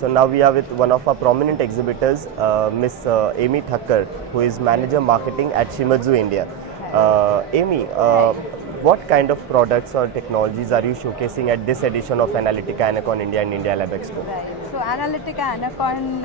So now we are with one of our prominent exhibitors, Miss Amy Thakkar, who is Manager Marketing at Shimadzu India. Amy, what kind of products or technologies are you showcasing at this edition of Analytica Anacon India and India Lab Expo? Right. So Analytica Anacon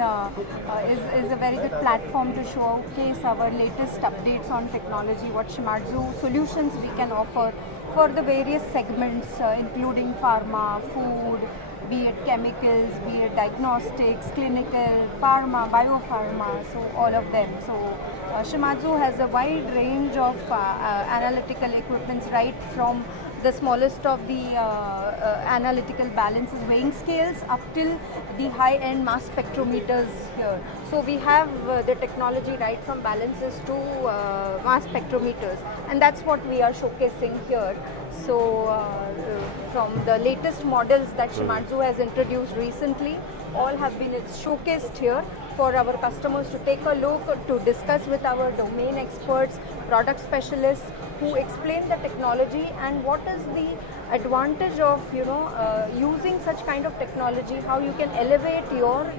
is a very good platform to showcase our latest updates on technology, what Shimadzu solutions we can offer for the various segments, including pharma, food, be it chemicals, be it diagnostics, clinical, pharma, biopharma, so all of them. So Shimadzu has a wide range of analytical equipments, right from the smallest of the analytical balances, weighing scales, up till the high-end mass spectrometers here. So we have the technology right from balances to mass spectrometers, and that's what we are showcasing here. So from the latest models that Shimadzu has introduced recently, all have been showcased here for our customers to take a look, to discuss with our domain experts, product specialists who explain the technology and what is the advantage of using such kind of technology, how you can elevate your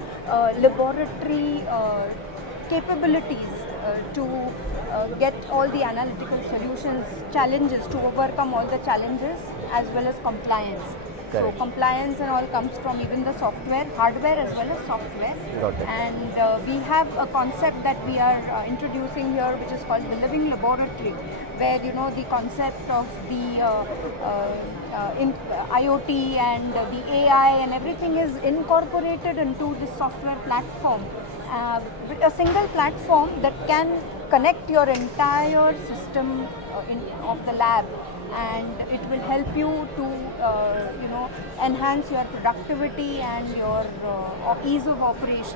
laboratory capabilities to get all the analytical solutions, challenges, to overcome all the challenges, as well as compliance. Correct. So compliance and all comes from even the software, hardware as well as software. Got it. And we have a concept that we are introducing here, which is called the living laboratory, where the concept of the IoT and the AI and everything is incorporated into this software platform. A single platform that can connect your entire system of the lab, and it will help you to enhance your productivity and your ease of operations.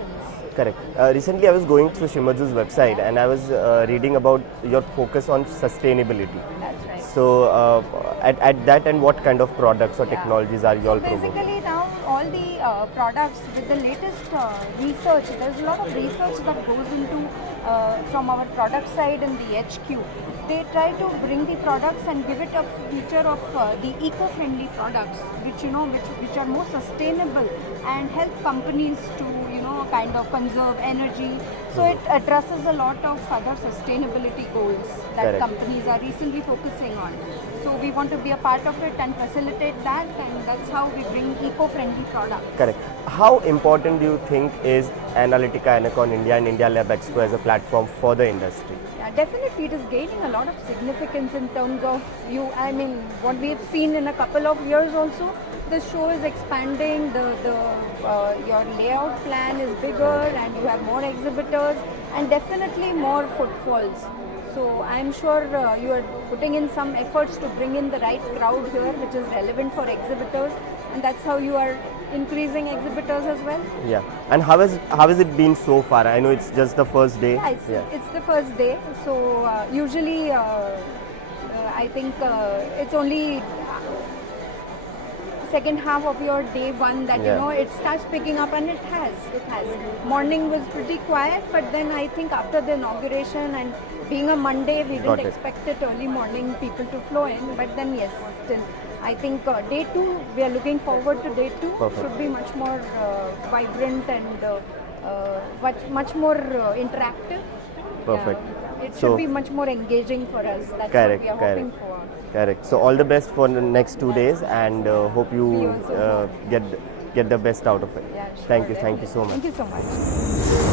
Correct. Recently I was going through Shimadzu's website and I was reading about your focus on sustainability. That's right. So at that, and what kind of products or technologies are you all promoting? Basically now all the products with the latest research, there's a lot of research that goes into from our product side in the HQ. They try to bring the products and give it a feature of the eco-friendly products, which are more sustainable and help companies to kind of conserve energy. So it addresses a lot of other sustainability goals that Correct. companies are recently focusing on. So we want to be a part of it and facilitate that, and that's how we bring eco-friendly products. Correct. How important do you think is Analytica Anacon India and India Lab Expo as a platform for the industry? Yeah, definitely it is gaining a lot of significance in terms of what we have seen in a couple of years also. The show is expanding, your layout plan is bigger, and you have more exhibitors and definitely more footfalls. So I'm sure you are putting in some efforts to bring in the right crowd here, which is relevant for exhibitors, and that's how you are increasing exhibitors as well. Yeah. And how has it been so far? I know it's just the first day. Yeah, it's the first day. So usually I think it's only second half of your day one that it starts picking up, and it has. Morning was pretty quiet, but then I think after the inauguration and being a Monday, we didn't expect it early morning people to flow in, but then yes, still I think day two, we are looking forward to day two. Perfect. Should be much more vibrant and much more interactive. Perfect. Yeah. It should be much more engaging for us. That's what we are hoping for. Correct. So all the best for the next 2 days, and hope you get the best out of it. Yeah, sure, Thank you so much. Thank you so much.